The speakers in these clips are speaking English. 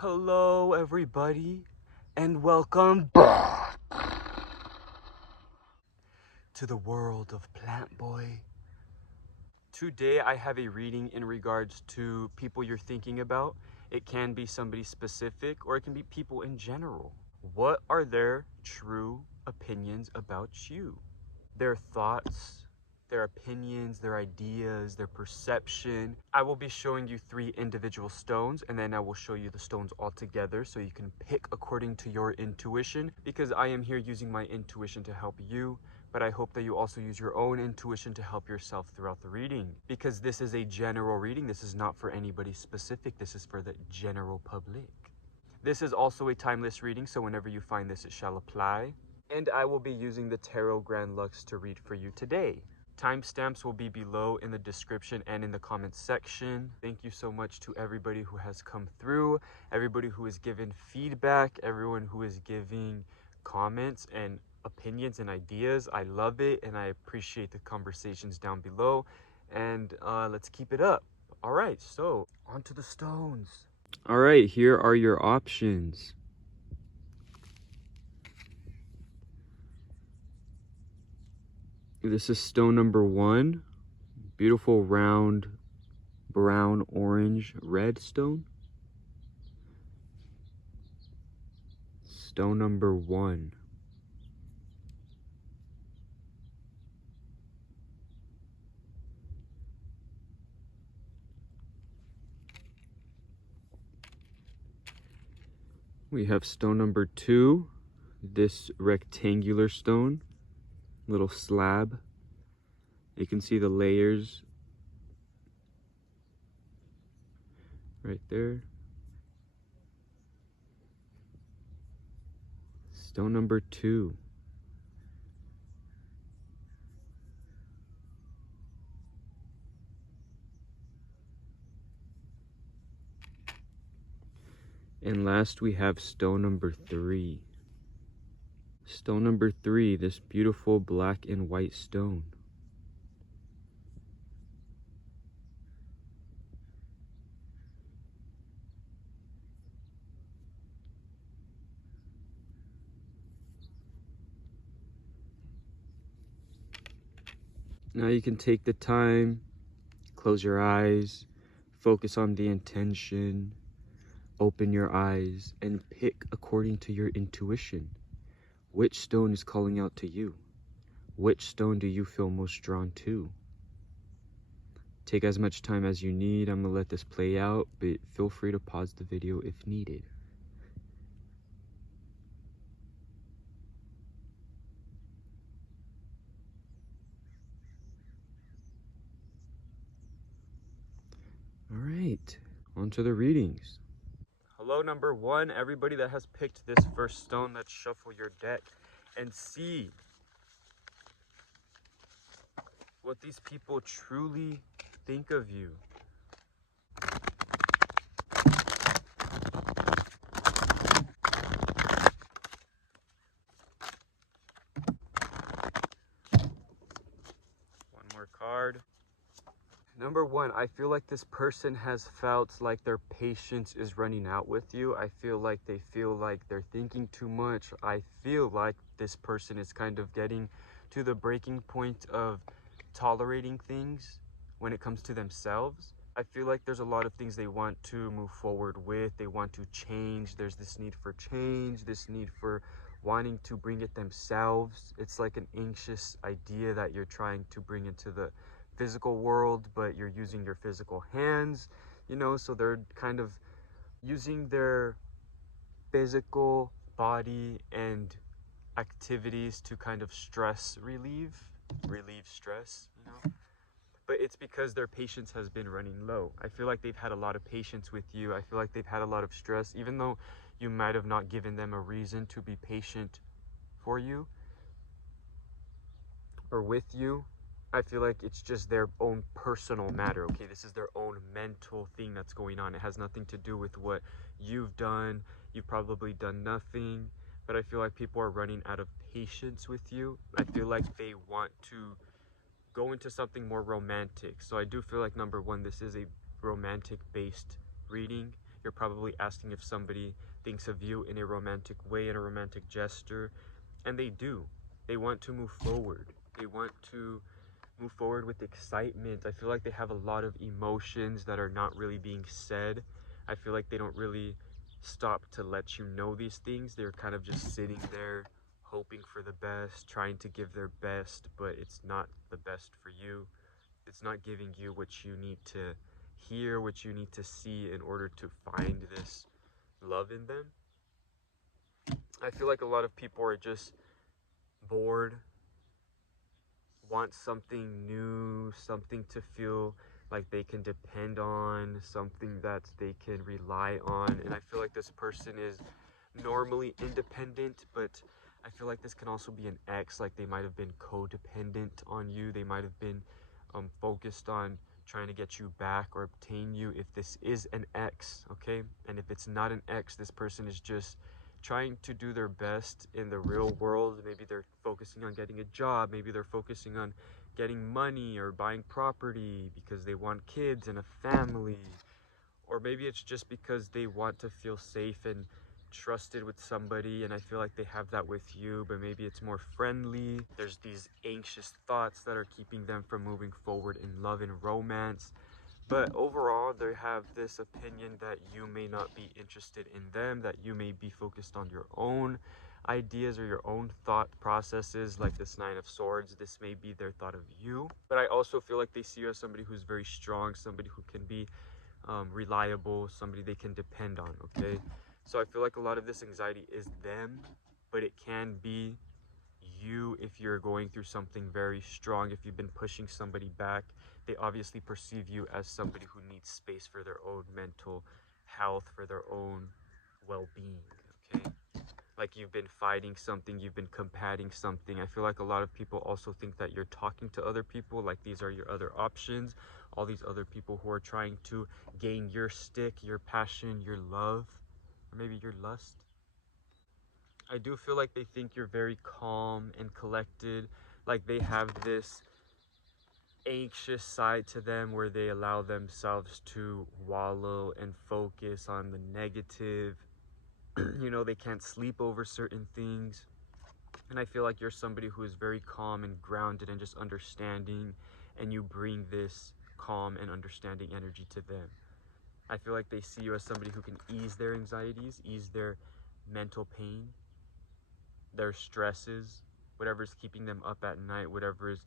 Hello everybody and welcome back to the world of Plantboi. Today I have a reading in regards to people you're thinking about. It can be somebody specific or it can be people in general. What are their true opinions about you? Their thoughts, their opinions, their ideas, their perception. I will be showing you 3 individual stones and then I will show you the stones all together so you can pick according to your intuition, because I am here using my intuition to help you, but I hope that you also use your own intuition to help yourself throughout the reading, because this is a general reading. This is not for anybody specific. This is for the general public. This is also a timeless reading, so whenever you find this, it shall apply. And I will be using the Tarot Grand Lux to read for you today. Timestamps will be below in the description and in the comments section. Thank you so much to everybody who has come through, everybody who has given feedback, everyone who is giving comments and opinions and ideas. I love it and I appreciate the conversations down below. And let's keep it up. All right, so on to the stones. All right, here are your options. This is stone number 1, beautiful round brown, orange, red stone. Stone number 1. We have stone number 2, this rectangular stone, little slab. You can see the layers right there. Stone number 2. And last we have stone number 3. Stone number 3, this beautiful black and white stone. Now you can take the time, close your eyes, focus on the intention, open your eyes, and pick according to your intuition. Which stone is calling out to you? Which stone do you feel most drawn to? Take as much time as you need. I'm gonna let this play out, but feel free to pause the video if needed. All right, on to the readings. Hello, number 1. Everybody that has picked this first stone, let's shuffle your deck and see what these people truly think of you. One more card. Number 1, I feel like this person has felt like their patience is running out with you. I feel like they feel like they're thinking too much. I feel like this person is kind of getting to the breaking point of tolerating things when it comes to themselves. I feel like there's a lot of things they want to move forward with. They want to change. There's this need for change, this need for wanting to bring it themselves. It's like an anxious idea that you're trying to bring into the physical world, but you're using your physical hands, you know, so they're kind of using their physical body and activities to kind of relieve stress, you know. But it's because their patience has been running low. I feel like they've had a lot of patience with you. I feel like they've had a lot of stress, even though you might have not given them a reason to be patient for you or with you. I feel like it's just their own personal matter, okay? This is their own mental thing that's going on. It has nothing to do with what you've done. You've probably done nothing, but I feel like people are running out of patience with you. I feel like they want to go into something more romantic. So I do feel like, number 1, this is a romantic based reading. You're probably asking if somebody thinks of you in a romantic way, in a romantic gesture, and they do. They want to move forward. They want to move forward with excitement. I feel like they have a lot of emotions that are not really being said. I feel like they don't really stop to let you know these things. They're kind of just sitting there hoping for the best, trying to give their best, but it's not the best for you. It's not giving you what you need to hear, what you need to see in order to find this love in them. I feel like a lot of people are just bored, want something new, something to feel like they can depend on, something that they can rely on. And I feel like this person is normally independent, but I feel like this can also be an ex. Like they might have been codependent on you. They might have been focused on trying to get you back or obtain you, if this is an ex, okay? And if it's not an ex, this person is just trying to do their best in the real world. Maybe they're focusing on getting a job, maybe they're focusing on getting money or buying property because they want kids and a family, or maybe it's just because they want to feel safe and trusted with somebody, and I feel like they have that with you, but maybe it's more friendly. There's these anxious thoughts that are keeping them from moving forward in love and romance. But overall, they have this opinion that you may not be interested in them, that you may be focused on your own ideas or your own thought processes, like this Nine of Swords. This may be their thought of you. But I also feel like they see you as somebody who's very strong, somebody who can be reliable, somebody they can depend on, okay? So I feel like a lot of this anxiety is them, but it can be you if you're going through something very strong. If you've been pushing somebody back, they obviously perceive you as somebody who needs space for their own mental health, for their own well-being, okay? Like you've been fighting something, you've been combating something. I feel like a lot of people also think that you're talking to other people, like these are your other options, all these other people who are trying to gain your stick, your passion, your love, or maybe your lust. I do feel like they think you're very calm and collected, like they have this anxious side to them where they allow themselves to wallow and focus on the negative. You know, they can't sleep over certain things. And I feel like you're somebody who is very calm and grounded and just understanding, and you bring this calm and understanding energy to them. I feel like they see you as somebody who can ease their anxieties, ease their mental pain, their stresses, whatever's keeping them up at night, whatever is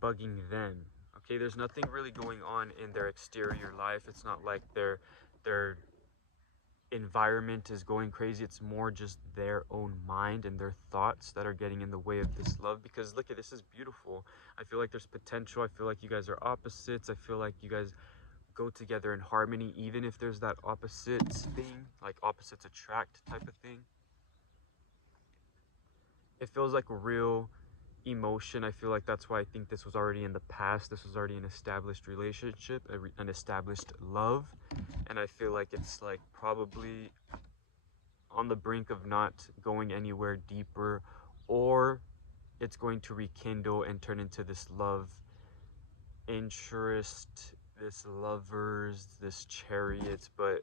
bugging them. Okay, there's nothing really going on in their exterior life. It's not like their environment is going crazy. It's more just their own mind and their thoughts that are getting in the way of this love. Because look at this, is beautiful. I feel like there's potential. I feel like you guys are opposites. I feel like you guys go together in harmony, even if there's that opposites thing, like opposites attract type of thing. It feels like a real emotion. I feel like that's why I think this was already in the past. This was already an established relationship, an established love. And I feel like it's like probably on the brink of not going anywhere deeper, or it's going to rekindle and turn into this love interest, this lovers, this chariots. But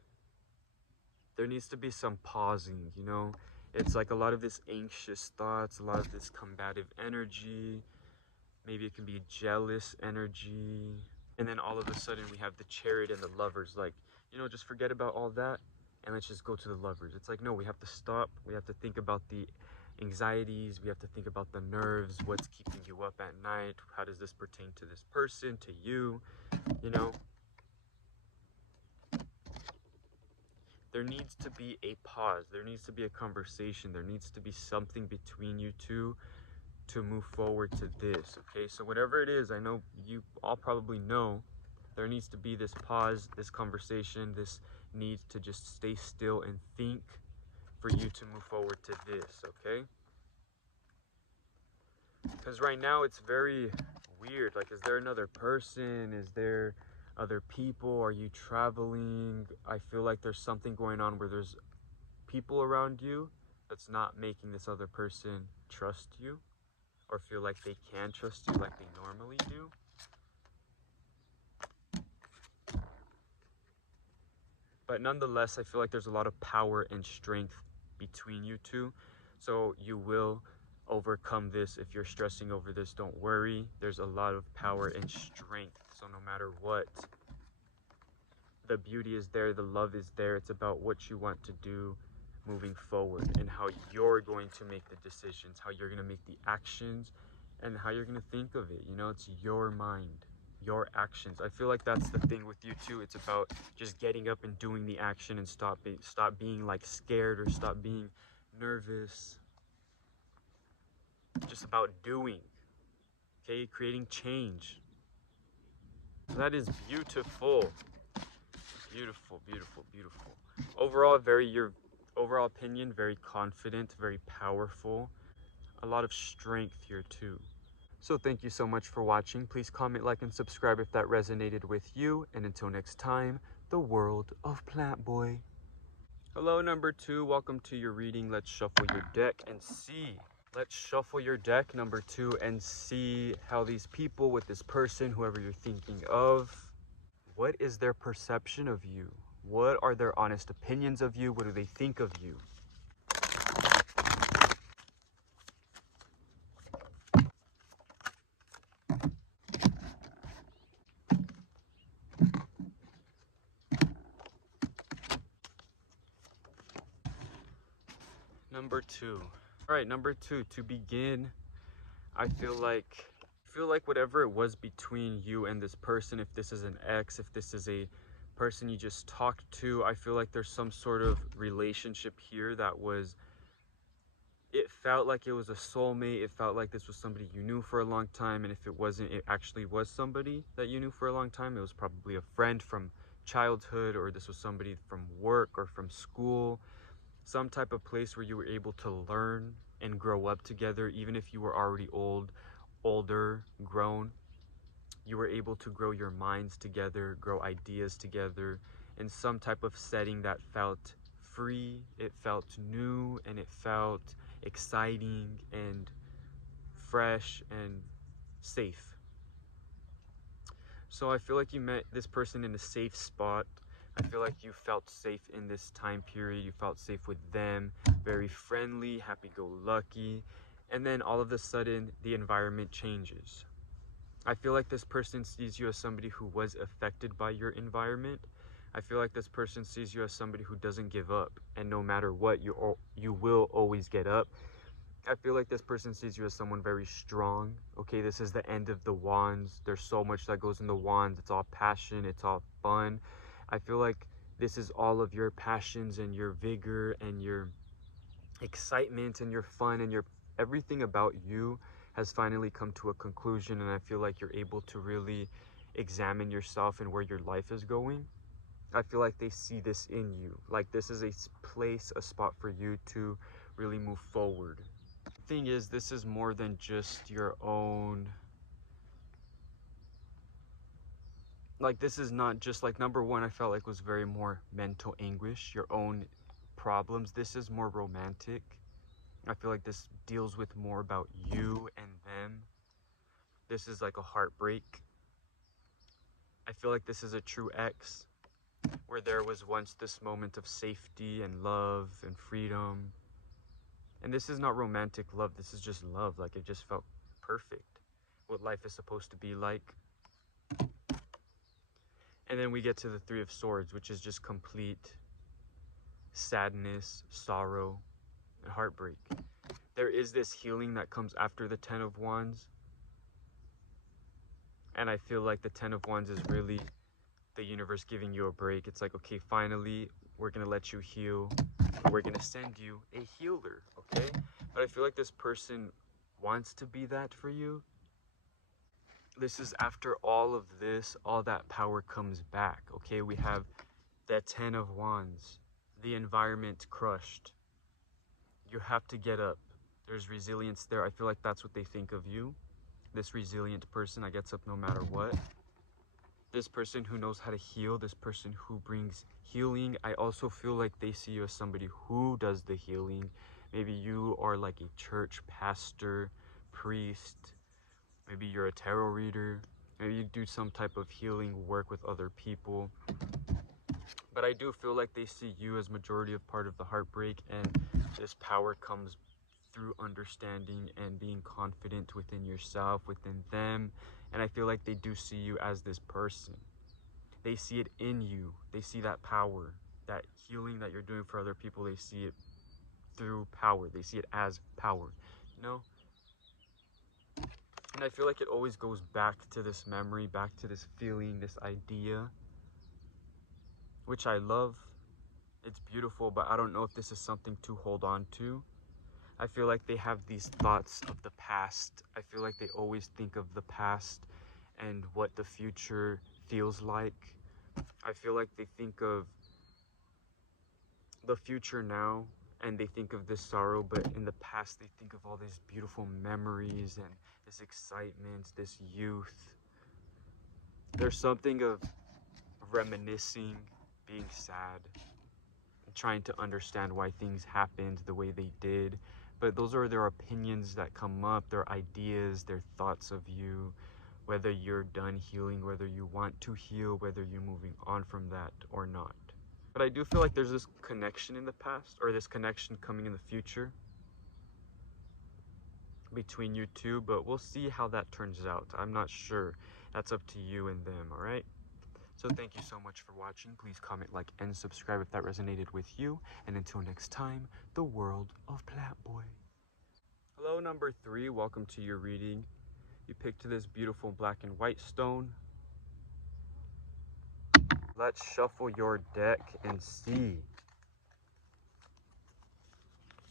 there needs to be some pausing, you know? It's like a lot of this anxious thoughts, a lot of this combative energy. Maybe it can be jealous energy. And then all of a sudden we have the chariot and the lovers. Like, you know, just forget about all that and let's just go to the lovers. It's like, no, we have to stop. We have to think about the anxieties. We have to think about the nerves. What's keeping you up at night? How does this pertain to this person, to you? You know? There needs to be a pause. There needs to be a conversation. There needs to be something between you two to move forward to this, okay? So whatever it is, I know you all probably know, there needs to be this pause, this conversation, this need to just stay still and think for you to move forward to this, okay? Because right now it's very weird. Like, is there another person? Is there other people? Are you traveling? I feel like there's something going on where there's people around you that's not making this other person trust you or feel like they can trust you like they normally do. But nonetheless, I feel like there's a lot of power and strength between you two. So you will overcome this. If you're stressing over this, don't worry. There's a lot of power and strength. So no matter what, the beauty is there, the love is there. It's about what you want to do moving forward and how you're going to make the decisions, how you're going to make the actions, and how you're going to think of it. You know, it's your mind, your actions. I feel like that's the thing with you too. It's about just getting up and doing the action and stop being like scared or stop being nervous. Just about doing, okay? Creating change. That is beautiful. Beautiful, beautiful, beautiful. Overall, your overall opinion, very confident, very powerful. A lot of strength here too. So thank you so much for watching. Please comment, like, and subscribe if that resonated with you. And until next time, the world of Plantboi. Hello, number 2. Welcome to your reading. Let's shuffle your deck and see. Let's shuffle your deck, number 2, and see how these people with this person, whoever you're thinking of, what is their perception of you? What are their honest opinions of you? What do they think of you? Number 2. All right, number 2, to begin, I feel like whatever it was between you and this person, if this is an ex, if this is a person you just talked to, I feel like there's some sort of relationship here that was, it felt like it was a soulmate. It felt like this was somebody you knew for a long time, and if it wasn't, it actually was somebody that you knew for a long time. It was probably a friend from childhood, or this was somebody from work or from school, some type of place where you were able to learn and grow up together. Even if you were already older, grown, you were able to grow your minds together, grow ideas together in some type of setting that felt free, it felt new, and it felt exciting and fresh and safe. So I feel like you met this person in a safe spot. I feel like you felt safe in this time period. You felt safe with them, very friendly, happy-go-lucky. And then all of a sudden, the environment changes. I feel like this person sees you as somebody who was affected by your environment. I feel like this person sees you as somebody who doesn't give up. And no matter what, you will always get up. I feel like this person sees you as someone very strong. Okay, this is the end of the wands. There's so much that goes in the wands. It's all passion. It's all fun. I feel like this is all of your passions and your vigor and your excitement and your fun and your everything about you has finally come to a conclusion. And I feel like you're able to really examine yourself and where your life is going. I feel like they see this in you. Like this is a place, a spot for you to really move forward. Thing is, this is more than just your own, like this is not just like, number 1, I felt like was very more mental anguish, your own problems. This is more romantic. I feel like this deals with more about you and them. This is like a heartbreak. I feel like this is a true ex where there was once this moment of safety and love and freedom. And this is not romantic love, this is just love. Like it just felt perfect, what life is supposed to be like. And then we get to the 3 of Swords, which is just complete sadness, sorrow, and heartbreak. There is this healing that comes after the 10 of Wands. And I feel like the 10 of Wands is really the universe giving you a break. It's like, okay, finally, we're going to let you heal. We're going to send you a healer, okay? But I feel like this person wants to be that for you. This is after all of this, all that power comes back, okay? We have the 10 of Wands, the environment crushed. You have to get up. There's resilience there. I feel like that's what they think of you. This resilient person that gets up no matter what. This person who knows how to heal, this person who brings healing. I also feel like they see you as somebody who does the healing. Maybe you are like a church pastor, priest. Maybe you're a tarot reader. Maybe you do some type of healing work with other people. But I do feel like they see you as majority of part of the heartbreak, and this power comes through understanding and being confident within yourself, within them. And I feel like they do see you as this person. They see it in you. They see that power, that healing that you're doing for other people. They see it through power. They see it as power, you know? And I feel like it always goes back to this memory, back to this feeling, this idea, which I love. It's beautiful, but I don't know if this is something to hold on to. I feel like they have these thoughts of the past. I feel like they always think of the past and what the future feels like. I feel like they think of the future now and they think of this sorrow, but in the past they think of all these beautiful memories and this excitement, this youth. There's something of reminiscing, being sad, trying to understand why things happened the way they did. But those are their opinions that come up, their ideas, their thoughts of you, whether you're done healing, whether you want to heal, whether you're moving on from that or not. But I do feel like there's this connection in the past, or this connection coming in the future between you two, but we'll see how that turns out. I'm not sure. That's up to you and them, all right? So thank you so much for watching. Please comment, like, and subscribe if that resonated with you. And until next time, the world of Plantboi. Hello, number 3. Welcome to your reading. You picked this beautiful black and white stone. Let's shuffle your deck and see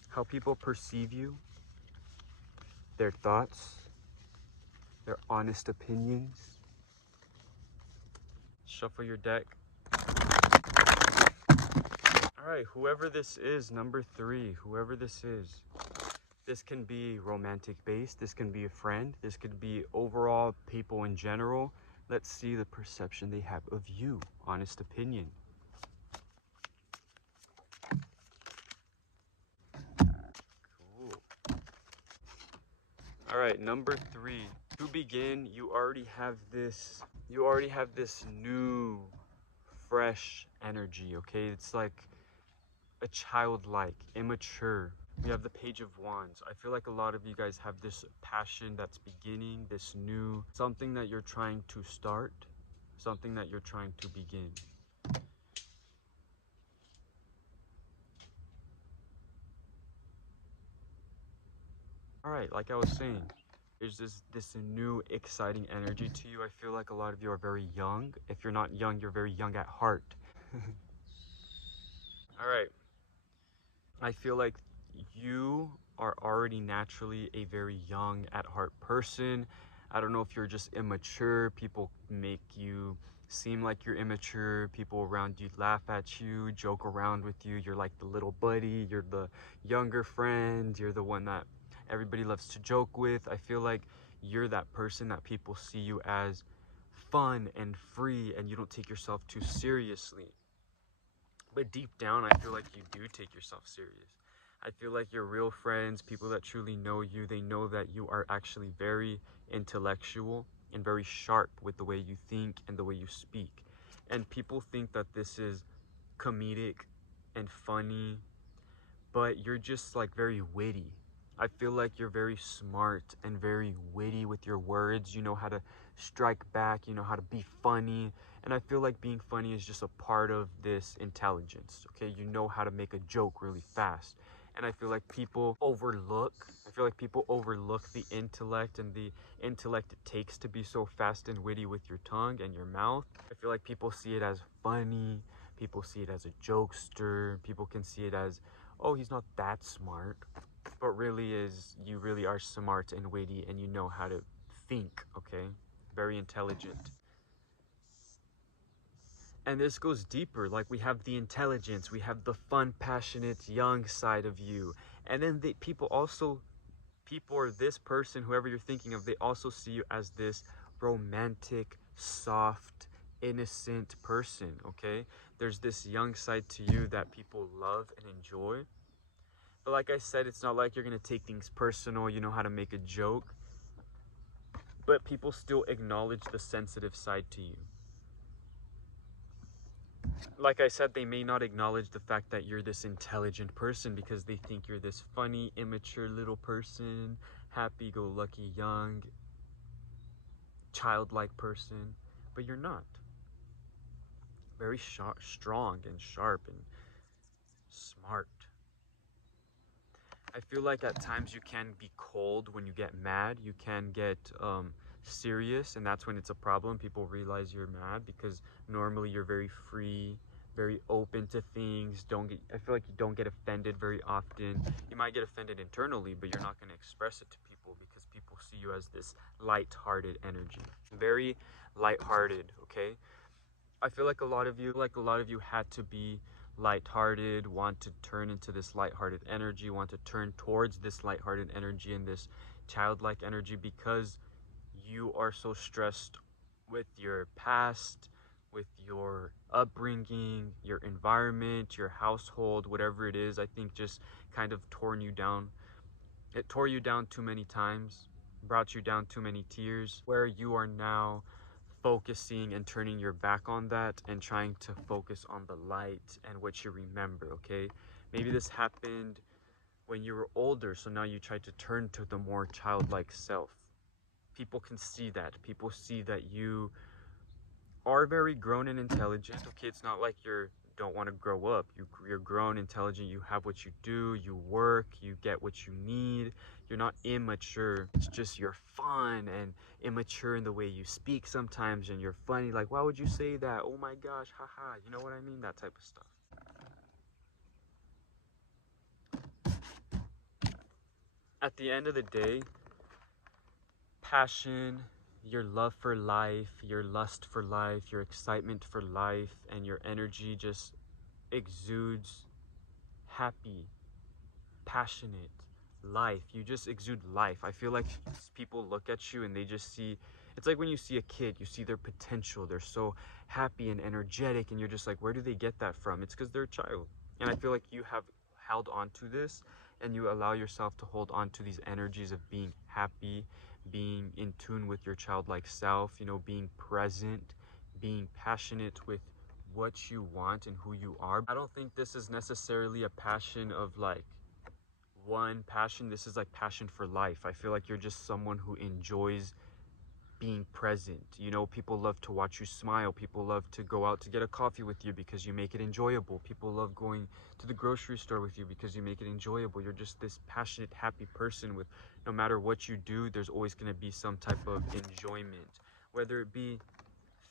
how people perceive you, their thoughts, their honest opinions. Shuffle your deck. All right, whoever this is, number 3, whoever this is, this can be romantic based, this can be a friend, this could be overall people in general. Let's see the perception they have of you, honest opinion. Cool. All right, number 3. To begin, you already have this new, fresh energy, okay? It's like a childlike, immature. We have the Page of Wands. I feel like a lot of you guys have this passion that's beginning, this new, something that you're trying to start, something that you're trying to begin. All right, like I was saying, there's this new exciting energy to you. I feel like a lot of you are very young. If you're not young, you're very young at heart. All right. I feel like you are already naturally a very young at heart person. I don't know if you're just immature. People make you seem like you're immature. People around you laugh at you, joke around with you. You're like the little buddy. You're the younger friend. You're the one that everybody loves to joke with. I feel like you're that person that people see you as fun and free, and you don't take yourself too seriously. But deep down, I feel like you do take yourself serious. I feel like your real friends, people that truly know you, they know that you are actually very intellectual and very sharp with the way you think and the way you speak. And people think that this is comedic and funny, but you're just like very witty. I feel like you're very smart and very witty with your words. You know how to strike back, you know how to be funny. And I feel like being funny is just a part of this intelligence, okay? You know how to make a joke really fast. And I feel like people overlook the intellect and the intellect it takes to be so fast and witty with your tongue and your mouth. I feel like people see it as funny. People see it as a jokester. People can see it as, oh, he's not that smart. But you really are smart and witty, and you know how to think, okay? Very intelligent. And this goes deeper. Like, we have the intelligence, we have the fun, passionate, young side of you. And then people or this person, whoever you're thinking of, they also see you as this romantic, soft, innocent person, okay? There's this young side to you that people love and enjoy. But like I said, it's not like you're gonna take things personal, you know how to make a joke. But people still acknowledge the sensitive side to you. like I said, they may not acknowledge the fact that you're this intelligent person because they think you're this funny, immature little person, happy-go-lucky, young, childlike person, but you're not. Very strong and sharp and smart. I feel like at times you can be cold when you get mad. You can get serious, and that's when it's a problem. People realize you're mad because normally you're very free, very open to things. I feel like you don't get offended very often. You might get offended internally, but you're not going to express it to people because people see you as this light-hearted energy. Very light-hearted, okay? I feel like a lot of you had to be lighthearted, want to turn into this lighthearted energy, want to turn towards this lighthearted energy and this childlike energy because you are so stressed with your past, with your upbringing, your environment, your household, whatever it is. I think just kind of torn you down. It tore you down too many times, brought you down too many tears, where you are now focusing and turning your back on that and trying to focus on the light and what you remember, okay? Maybe this happened when you were older, so now you try to turn to the more childlike self. People can see that. People see that you are very grown and intelligent, okay? It's not like you don't want to grow up. You're grown, intelligent, you have what you do, you work, you get what you need. You're not immature. It's just you're fun and immature in the way you speak sometimes, and you're funny, like, why would you say that? Oh my gosh, haha, you know what I mean? That type of stuff. At the end of the day, passion, your love for life, your lust for life, your excitement for life, and your energy just exudes happy, passionate life. You just exude life. I feel like people look at you and they just see, it's like when you see a kid, you see their potential. They're so happy and energetic, and you're just like, where do they get that from? It's because they're a child. And I feel like you have held on to this, and you allow yourself to hold on to these energies of being happy, being in tune with your childlike self, you know, being present, being passionate with what you want and who you are. I don't think this is necessarily a passion of like one passion. This is like passion for life. I feel like you're just someone who enjoys being present. You know, people love to watch you smile. People love to go out to get a coffee with you because you make it enjoyable. People love going to the grocery store with you because you make it enjoyable. You're just this passionate, happy person with no matter what you do, there's always going to be some type of enjoyment, whether it be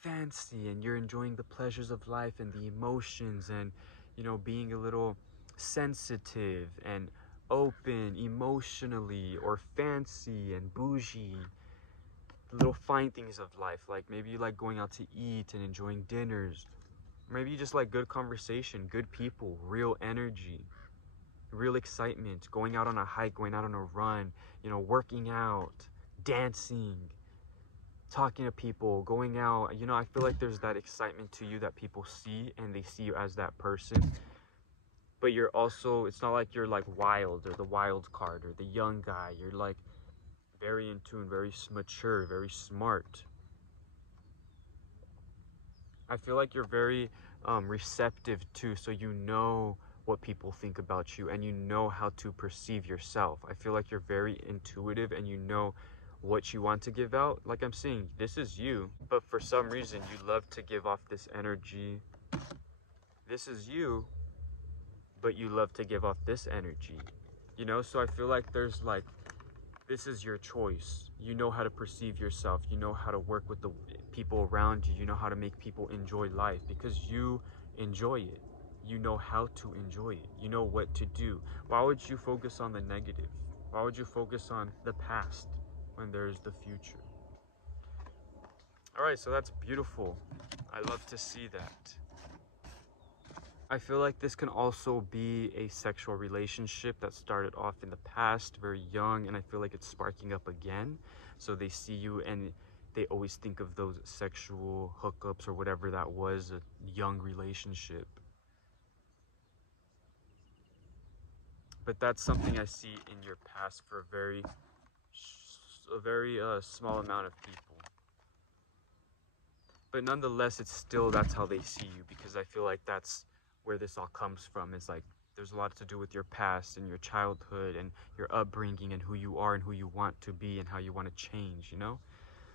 fancy and you're enjoying the pleasures of life and the emotions and, you know, being a little sensitive and open emotionally, or fancy and bougie, the little fine things of life. Like maybe you like going out to eat and enjoying dinners. Maybe you just like good conversation, good people, real energy, real excitement, going out on a hike, going out on a run, you know, working out, dancing, talking to people, going out. You know, I feel like there's that excitement to you that people see, and they see you as that person. But you're also, it's not like you're like wild or the wild card or the young guy. You're like very in tune, very mature, very smart. I feel like you're very receptive too, so you know what people think about you and you know how to perceive yourself. I feel like you're very intuitive and you know what you want to give out. Like I'm saying, this is you, but for some reason you love to give off this energy. This is you, but you love to give off this energy, you know? So I feel like there's like, this is your choice. You know how to perceive yourself. You know how to work with the people around you. You know how to make people enjoy life because you enjoy it. You know how to enjoy it. You know what to do. Why would you focus on the negative? Why would you focus on the past when there's the future? All right, so that's beautiful. I love to see that. I feel like this can also be a sexual relationship that started off in the past, very young, and I feel like it's sparking up again. So they see you and they always think of those sexual hookups or whatever that was, a young relationship. But that's something I see in your past for a very small amount of people. But nonetheless, it's still, that's how they see you, because I feel like that's where this all comes from. Is like, there's a lot to do with your past and your childhood and your upbringing and who you are and who you want to be and how you want to change, you know?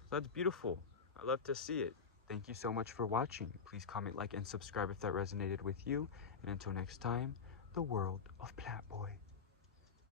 So that's beautiful. I love to see it. Thank you so much for watching. Please comment, like, and subscribe if that resonated with you. And until next time, the world of Plantboi.